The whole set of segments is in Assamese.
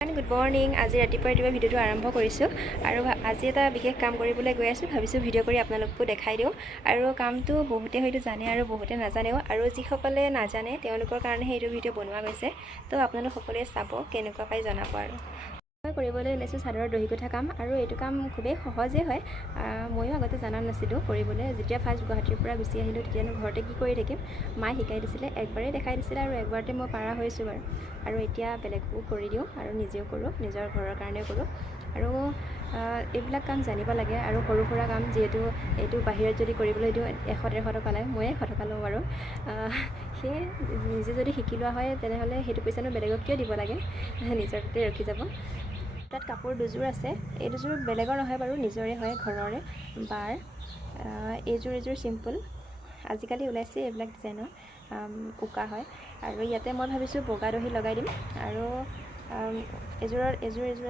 Good morning. আজি ৰাতিপুৱা ভিডিঅ'টো আৰম্ভ কৰিছোঁ আৰু আজি এটা বিশেষ কাম কৰিবলৈ গৈ আছোঁ। ভাবিছোঁ ভিডিঅ' কৰি আপোনালোককো দেখাই দিওঁ। আৰু কামটো বহুতে হয়তো জানে আৰু বহুতে নাজানেও, আৰু যিসকলে নাজানে তেওঁলোকৰ কাৰণেহে এইটো ভিডিঅ' বনোৱা গৈছে। তো আপোনালোক সকলোৱে চাব, কেনেকুৱা পাই জনাব। আৰু মই কৰিবলৈ ওলাইছোঁ চাদৰৰ দহি গোঠা কাম, আৰু এইটো কাম খুবেই সহজেই হয়। ময়ো আগতে জনা নাছিলোঁ কৰিবলৈ। যেতিয়া ফাৰ্ষ্ট গুৱাহাটীৰ পৰা গুচি আহিলোঁ তেতিয়ানো ঘৰতে কি কৰি থাকিম, মায়ে শিকাই দিছিলে, একবাৰেই দেখাই দিছিলে আৰু একবাৰতে মই পাৰা হৈছোঁ বাৰু। আৰু এতিয়া বেলেগকো কৰি দিওঁ আৰু নিজেও কৰোঁ, নিজৰ ঘৰৰ কাৰণেও কৰোঁ। আৰু এইবিলাক কাম জানিব লাগে। আৰু সৰু সুৰা কাম, যিহেতু এইটো বাহিৰত যদি কৰিবলৈ দিওঁ 100-150 টকা লয়, ময়ে 100 টকা লওঁ বাৰু। সেয়ে নিজে যদি শিকি লোৱা হয় তেনেহ'লে সেইটো পইচানো বেলেগক কিয় দিব লাগে, নিজৰ তাতে ৰখি যাব। তাত কাপোৰ দুযোৰ আছে। এই দুযোৰ বেলেগৰ নহয় বাৰু, নিজৰে হয়, ঘৰৰে বাৰ। এইযোৰ চিম্পুল, আজিকালি ওলাইছে এইবিলাক ডিজাইনৰ, উকা হয়। আৰু ইয়াতে মই ভাবিছোঁ বগা দহি লগাই দিম। আৰু এযোৰ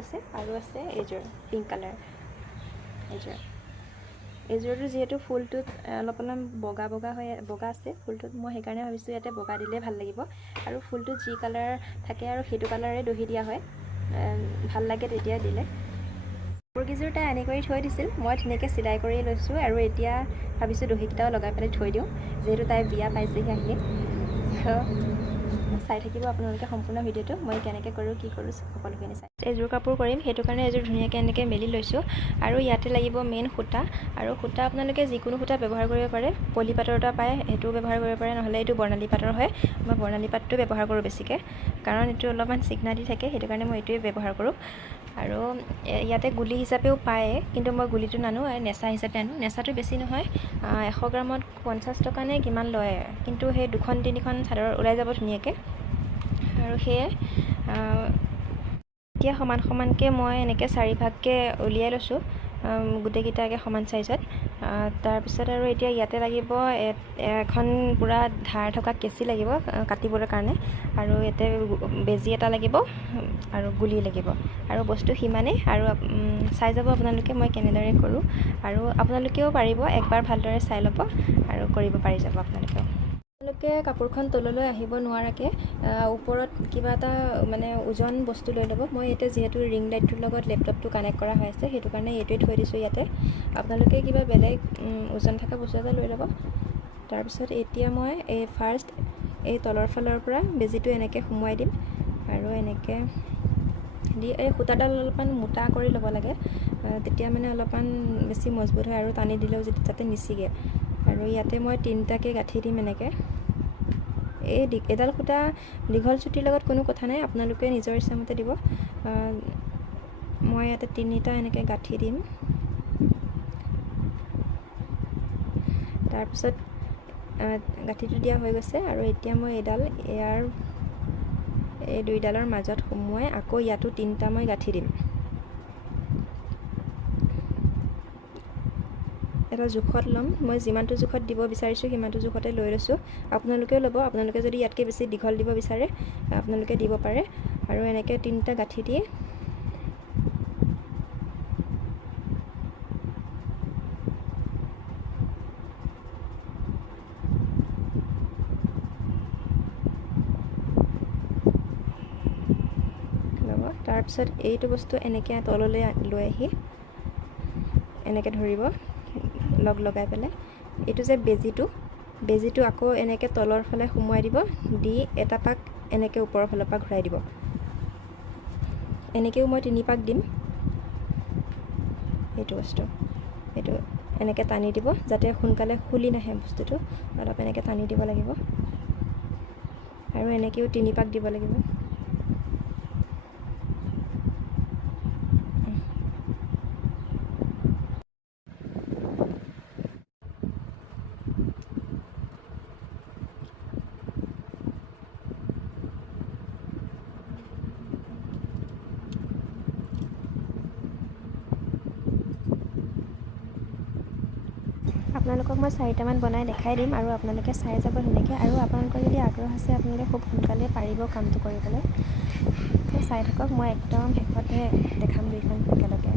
আছে, আৰু আছে এইযোৰ পিংক কালাৰ। এইযোৰটো যিহেতু ফুলটোত অলপ বগা আছে ফুলটোত, মই সেইকাৰণে ভাবিছোঁ ইয়াতে বগা দিলে ভাল লাগিব। আৰু ফুলটোত যি কালাৰ থাকে আৰু সেইটো কালাৰে দহি দিয়া হয়, ভাল লাগে তেতিয়া দিলে। কাপোৰকেইযোৰ তাই আনি কৰি থৈ দিছিল, মই ধুনীয়াকৈ চিলাই কৰি লৈছোঁ। আৰু এতিয়া ভাবিছোঁ দহিকেইটাও লগাই পেলাই থৈ দিওঁ, যিহেতু তাই বিয়া পাইছেহি আহি। চাই থাকিব আপোনালোকে সম্পূৰ্ণ ভিডিঅ'টো, মই কেনেকৈ কৰোঁ, কি কৰোঁ, সকলোখিনি চাই। এযোৰ কাপোৰ কৰিম, সেইটো কাৰণে এযোৰ ধুনীয়াকৈ এনেকৈ মেলি লৈছোঁ। আৰু ইয়াতে লাগিব মেইন সূতা। আৰু সূতা আপোনালোকে যিকোনো সূতা ব্যৱহাৰ কৰিব পাৰে। পলি পাটৰ এটা পায়, সেইটোও ব্যৱহাৰ কৰিব পাৰে, নহ'লে এইটো বৰ্ণালী পাটৰ হয়। মই বৰ্ণালী পাটটো ব্যৱহাৰ কৰোঁ বেছিকৈ, কাৰণ এইটো অলপমান চিকনা দি থাকে, সেইটো কাৰণে মই এইটোৱে ব্যৱহাৰ কৰোঁ। আৰু ইয়াতে গুলি হিচাপেও পায়, কিন্তু মই গুলিটো নানো, নেচা হিচাপে আনো। নেচাটো বেছি নহয়, 100 গ্ৰামত 50 টকা নে কিমান লয়, কিন্তু সেই 2-3খন চাদৰ ওলাই যাব ধুনীয়াকৈ। আৰু সেয়ে এতিয়া সমানকৈ মই এনেকৈ 4 ভাগকৈ উলিয়াই লৈছোঁ, গোটেইকেইটাকে সমান চাইজত। তাৰপিছত আৰু এতিয়া ইয়াতে লাগিব এখন পূৰা ধাৰ থকা কেঁচি লাগিব কাটিবৰ কাৰণে, আৰু ইয়াতে বেজি এটা লাগিব, আৰু গুলি লাগিব, আৰু বস্তু সিমানেই। আৰু চাই যাব আপোনালোকে মই কেনেদৰে কৰোঁ, আৰু আপোনালোকেও পাৰিব, একবাৰ ভালদৰে চাই ল'ব আৰু কৰিব পাৰি যাব আপোনালোকেও। আপোনালোকে কাপোৰখন তললৈ আহিব নোৱাৰাকৈ ওপৰত কিবা এটা ওজন বস্তু লৈ ল'ব। মই এতিয়া যিহেতু ৰিং লাইটটোৰ লগত লেপটপটো কানেক্ট কৰা হৈ আছে, সেইটো কাৰণে এইটোৱে থৈ দিছোঁ ইয়াতে। আপোনালোকে কিবা বেলেগ ওজন থকা বস্তু এটা লৈ ল'ব। তাৰপিছত এতিয়া মই ফাৰ্ষ্ট এই তলৰ ফালৰ পৰা বেজিটো এনেকৈ সোমোৱাই দিম, আৰু এনেকৈ দি এই সূতাডাল অলপমান মোটা কৰি ল'ব লাগে, তেতিয়া অলপমান বেছি মজবুত হয়, আৰু টানি দিলেও যাতে নিছিগে। আৰু ইয়াতে মই 3টাকৈ গাঁঠি দিম এনেকৈ। এডাল সূতা দীঘল চুটিৰ লগত কোনো কথা নাই, আপোনালোকে নিজৰ ইচ্ছামতে দিব। মই ইয়াতে 3টা এনেকৈ গাঁঠি দিম। তাৰপিছত গাঁঠিটো দিয়া হৈ গৈছে, আৰু এতিয়া মই এই 2ডালৰ মাজত সোমোৱাই আকৌ ইয়াতো 3টা মই গাঁঠি দিম। এটা জোখত ল'ম, মই যিমানটো জোখত দিব বিচাৰিছোঁ সিমানটো জোখতে লৈ লৈছোঁ। আপোনালোকেও ল'ব, আপোনালোকে যদি ইয়াতকৈ বেছি দীঘল দিব বিচাৰে আপোনালোকে দিব পাৰে। আৰু এনেকৈ 3টা গাঁঠি দিয়ে ল'ব। তাৰপিছত এইটো বস্তু এনেকৈ তললৈ লৈ আহি এনেকৈ ধৰিব, লগাই পেলাই। এইটো যে বেজিটো আকৌ এনেকৈ তলৰ ফালে সোমোৱাই দিব, দি এটা পাক এনেকৈ ওপৰৰ ফালৰ পৰা ঘূৰাই দিব। এনেকৈও মই 3 পাক দিম। এইটো এনেকৈ টানি দিব, যাতে সোনকালে খুলি নাহে বস্তুটো, অলপ এনেকৈ টানি দিব লাগিব। আৰু এনেকৈও 3 পাক দিব লাগিব। আপোনালোকক মই 4টামান বনাই দেখাই দিম, আৰু আপোনালোকে চাই যাব ধুনীয়াকৈ। আৰু আপোনালোকৰ যদি আগ্ৰহ আছে আপোনালোকে খুব সোনকালে পাৰিব কামটো কৰিবলৈ। তো চাই থাকক, মই একদম শেষতে দেখাম 2খন একেলগে।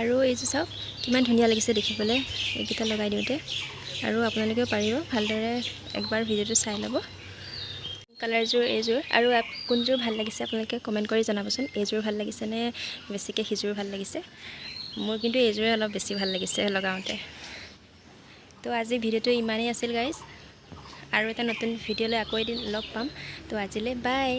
আৰু এইযোৰ চাওক কিমান ধুনীয়া লাগিছে দেখিবলৈ এইকেইটা লগাই দিওঁতে। আৰু আপোনালোকেও পাৰিব ভালদৰে একবাৰ ভিডিঅ'টো চাই ল'ব। কালাৰযোৰ এইযোৰ আৰু কোনযোৰ ভাল লাগিছে আপোনালোকে কমেণ্ট কৰি জনাবচোন। এইযোৰ ভাল লাগিছে নে বেছিকৈ সিযোৰ ভাল লাগিছে? মোৰ কিন্তু এইযোৰে অলপ বেছি ভাল লাগিছে লগাওঁতে। তো আজি ভিডিঅ'টো ইমানেই আছিল গাইজ, আৰু এটা নতুন ভিডিঅ'লৈ আকৌ এদিন লগ পাম। তো আজিলৈ বাই।